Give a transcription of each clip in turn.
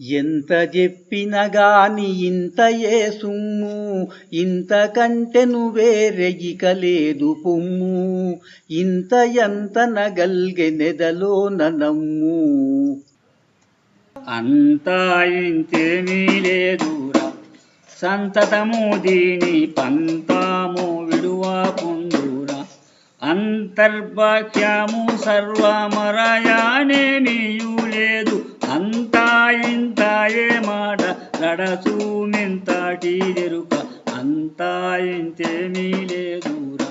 ఎంత చెప్పిన గాని ఏ సుమ్ము? ఇంతకంటే నువ్వే ఇక లేదు పొమ్ము. ఇంత ఎంత నగల్గె నెదలో నమ్ము. అంతా ఇంతేమీ లేదురా సంతతము దీని పంతాము విడువా పొందురా. అంతర్భాఖ్యము సర్వమరయానే నీయు. మాట రడసు ఎరుక అంతా ఇంతేమీ లేదురా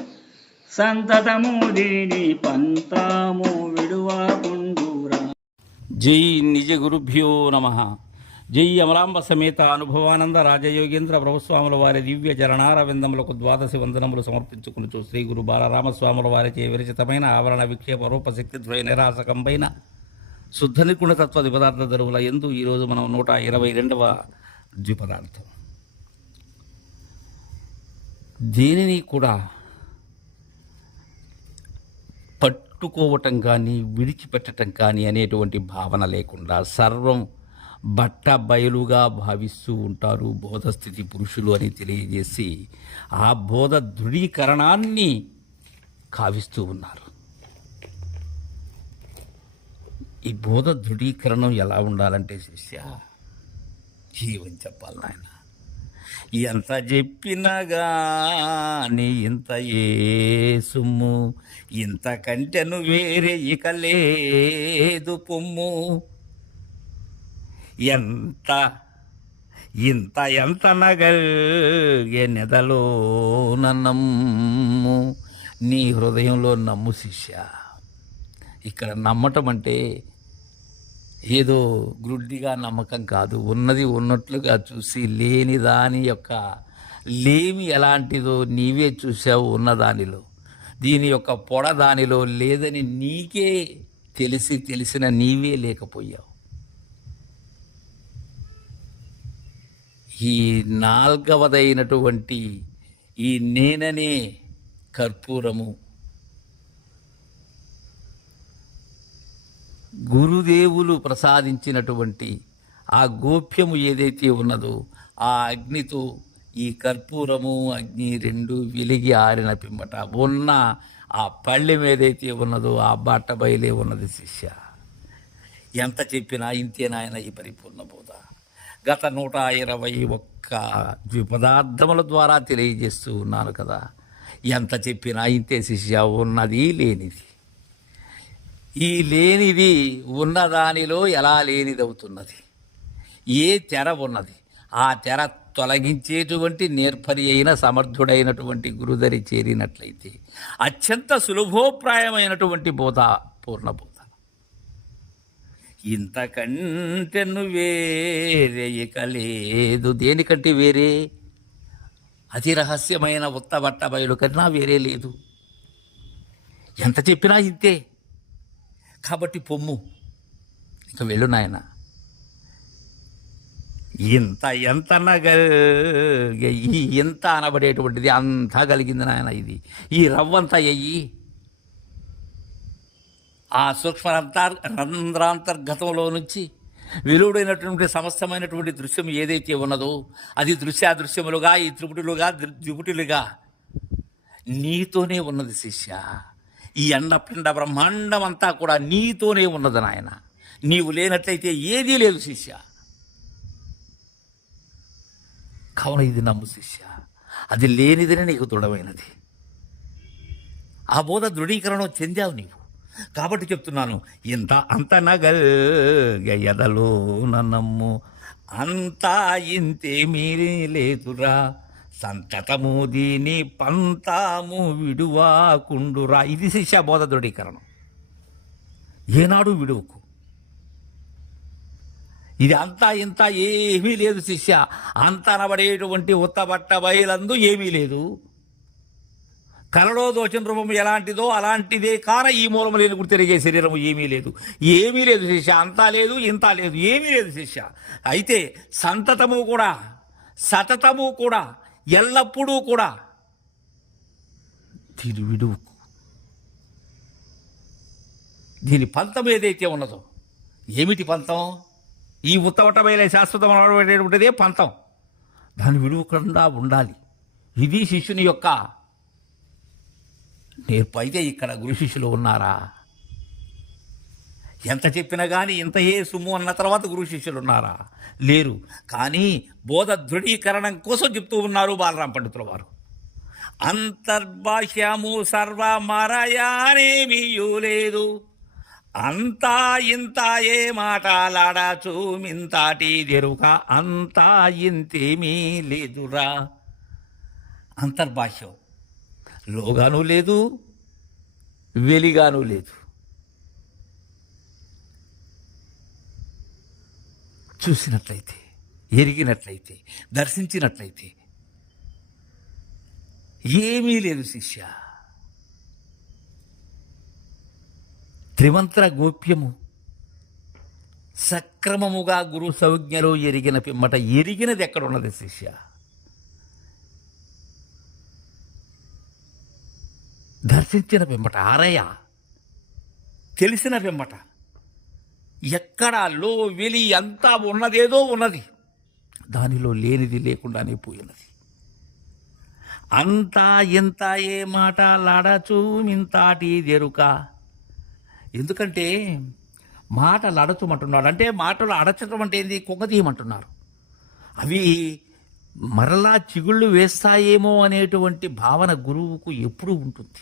సంతతము దీని పంతాము విడువా జై నిజ గురుభ్యో నమ. జై అమలాంబ సమేత అనుభవానంద రాజయోగేంద్ర ప్రభుస్వాముల వారి దివ్య చరణార విందములకు ద్వాదశి వందనములు సమర్పించుకునుచు శ్రీ గురు బాలరామస్వాముల వారిచే విరచితమైన ఆవరణ విక్షేప రూపశక్తి ద్వయ నిరాసకంపైన శుద్ధ నిగుణతత్వ ద్విపదార్థ ధరువుల ఎందు ఈరోజు మనం నూట ఇరవై రెండవ ద్విపదార్థం. దేనిని కూడా పట్టుకోవటం కానీ విడిచిపెట్టడం కానీ అనేటువంటి భావన లేకుండా సర్వం బట్ట బయలుగా భావిస్తూ ఉంటారు బోధస్థితి పురుషులు అని తెలియజేసి ఆ బోధ దృఢీకరణాన్ని కావిస్తూ ఉన్నారు. ఈ బోధ దృఢీకరణం ఎలా ఉండాలంటే శిష్య జీవం చెప్పాలి నాయన. ఎంత చెప్పినగా నీ ఇంత ఏ సుమ్ము? ఇంతకంటెను వేరే ఇక లేదు పొమ్ము. ఎంత ఇంత ఎంత నగల్గే నెదలో నమ్ము నీ హృదయంలో నమ్ము శిష్య. ఇక్కడ నమ్మటం అంటే ఏదో గ్రుడ్డిగా నమ్మకం కాదు. ఉన్నది ఉన్నట్లుగా చూసి లేని దాని యొక్క లేమి ఎలాంటిదో నీవే చూసావు ఉన్నదానిలో దీని యొక్క పొడ దానిలో లేదని నీకే తెలిసి తెలిసిన నీవే లేకపోయావు. ఈ నాల్గవదైనటువంటి ఈ నేననే కర్పూరము. గురుదేవులు ప్రసాదించినటువంటి ఆ గోప్యము ఏదైతే ఉన్నదో ఆ అగ్నితో ఈ కర్పూరము అగ్ని రెండు వెలిగి ఆరిన పిమ్మట ఉన్న ఆ పళ్ళెం ఏదైతే ఉన్నదో ఆ బాట బయలే ఉన్నది శిష్య. ఎంత చెప్పినా ఇంతేనాయన ఈ పరిపూర్ణ బోధ. గత నూట ఇరవై ఒక్క ద్విపదార్థముల ద్వారా తెలియజేస్తూ ఉన్నాను కదా. ఎంత చెప్పినా ఇంతే శిష్య ఉన్నది లేనిది. ఈ లేనిది ఉన్నదానిలో ఎలా లేనిదవుతున్నది? ఏ తెర ఉన్నది? ఆ తెర తొలగించేటువంటి నేర్పరి అయిన సమర్థుడైనటువంటి గురుదరి చేరినట్లయితే అత్యంత సులభోప్రాయమైనటువంటి బోధ పూర్ణ బోధ. ఇంతకంటే వేరే ఇక లేదు. దేనికంటే వేరే? అతి రహస్యమైన ఉత్తబట్ట బయలు కన్నా వేరే లేదు. ఎంత చెప్పినా ఇంతే. కాబట్టి పొమ్ము. ఇక వెళ్ళు నాయన. ఇంత ఎంత అనగల్ ఈ ఇంత అనబడేటువంటిది అంతా కలిగింది నాయన ఇది. ఈ రవ్వంతా అయ్యి ఆ సూక్ష్మ రంధ్రాంతర్గతంలో నుంచి వెలువడైనటువంటి సమస్తమైనటువంటి దృశ్యం ఏదైతే ఉన్నదో అది దృశ్యాదృశ్యములుగా ఈ త్రిపుటులుగా ద్విపుటులుగా నీతోనే ఉన్నది శిష్య. ఈ అండపిండ బ్రహ్మాండం అంతా కూడా నీతోనే ఉన్నది నాయన. నీవు లేనట్లయితే ఏదీ లేదు శిష్య. కావున ఇది నమ్ము శిష్య. అది లేనిదని నీకు దృఢమైనది. ఆ బోధ దృఢీకరణం చెందావు నీవు. కాబట్టి చెప్తున్నాను ఇంత అంత నగల్ ఎదలో నన్నమ్ము అంతా ఇంతే మీరే లేదురా. సంతతము దీని పంతాము విడువాకుండురా. ఇది శిష్యబోధ దృఢీకరణం ఏనాడు విడువకు. ఇది అంతా ఇంత ఏమీ లేదు శిష్య. అంత అనబడేటువంటి ఉత్తబట్ట బయలందు ఏమీ లేదు. కలలో దోచిన రూపం ఎలాంటిదో అలాంటిదే కాన ఈ మూలము లేని గుర్తు తిరిగే శరీరము ఏమీ లేదు. ఏమీ లేదు శిష్య. అంతా లేదు ఇంత లేదు ఏమీ లేదు శిష్య. అయితే సంతతము కూడా సతతము కూడా ఎల్లప్పుడూ కూడా దీని విడువుకు దీని పంతం ఏదైతే ఉన్నదో ఏమిటి పంతం? ఈ ఉత్తవటమైన శాశ్వతమైనటువంటిదే పంతం. దాని విడువకుండా ఉండాలి. ఇది శిష్యుని యొక్క నేర్పు. అయితే ఇక్కడ గురు శిష్యులు ఉన్నారా? ఎంత చెప్పినా కానీ ఇంత ఏ సుమ్ము అన్న తర్వాత గురు శిష్యులు ఉన్నారా? లేరు. కానీ బోధ దృఢీకరణం కోసం చెప్తూ ఉన్నారు బాలరామ పండితుల వారు. అంతర్భాష్యము సర్వ మరయానేమీయూ లేదు. అంతా ఇంత ఏ మాటలాడచు మింతాటి తెరుక అంతా ఇంతేమీ లేదురా. అంతర్భాష్యం. లోగాను లేదు వెలిగాను లేదు. చూసినట్లయితే ఎరిగినట్లయితే దర్శించినట్లయితే ఏమీ లేదు శిష్య. త్రిమంత్ర గోప్యము సక్రమముగా గురు సౌజ్ఞలో ఎరిగిన పిమ్మట ఎరిగినది ఎక్కడున్నది శిష్య? దర్శించిన పిమ్మట ఆరయ తెలిసిన పిమ్మట. ఎక్కడ లో వెలి అంతా ఉన్నదేదో ఉన్నది. దానిలో లేనిది లేకుండానే పోయినది. అంతా ఎంత ఏ మాట లాడచు ఇంతాటి దెరుక. ఎందుకంటే మాటలు అడచమంటున్నాడు అంటే మాటలు అడచడం అంటే ఏంది? కొంగతీయమంటున్నారు అవి మరలా చిగుళ్ళు వేస్తాయేమో అనేటువంటి భావన గురువుకు ఎప్పుడూ ఉంటుంది.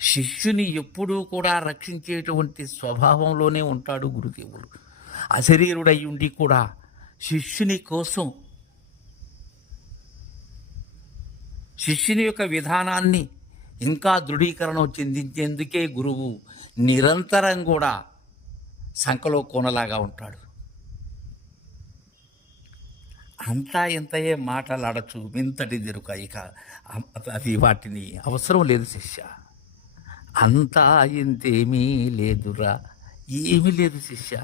శిష్యుని ఎప్పుడూ కూడా రక్షించేటువంటి స్వభావంలోనే ఉంటాడు గురుదేవుడు. అశరీరుడై ఉండి కూడా శిష్యుని కోసం శిష్యుని యొక్క విధానాన్ని ఇంకా దృఢీకరణ చెందించేందుకే గురువు నిరంతరం కూడా సంకలో కోనలాగా ఉంటాడు. అంతా ఇంతయే మాటలాడచ్చు ఇంతటి దిరుక ఇక అది వాటిని అవసరం లేదు శిష్య. అంతా ఇంతేమీ లేదురా. ఏమీ లేదు శిష్య.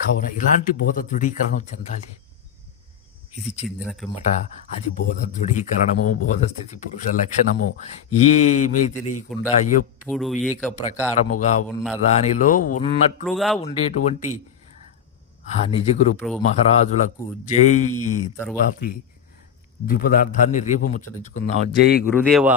కావున ఇలాంటి బోధ దృఢీకరణం చెందాలి. ఇది చెందిన పిమ్మట అది బోధ దృఢీకరణము బోధస్థితి పురుష లక్షణము. ఏమీ తెలియకుండా ఎప్పుడు ఏక ప్రకారముగా ఉన్న దానిలో ఉన్నట్లుగా ఉండేటువంటి ఆ నిజగురు ప్రభు మహారాజులకు జై తరువాతి ద్విపదార్థాన్ని రేపు ముచ్చరించుకుందాం జై గురుదేవా.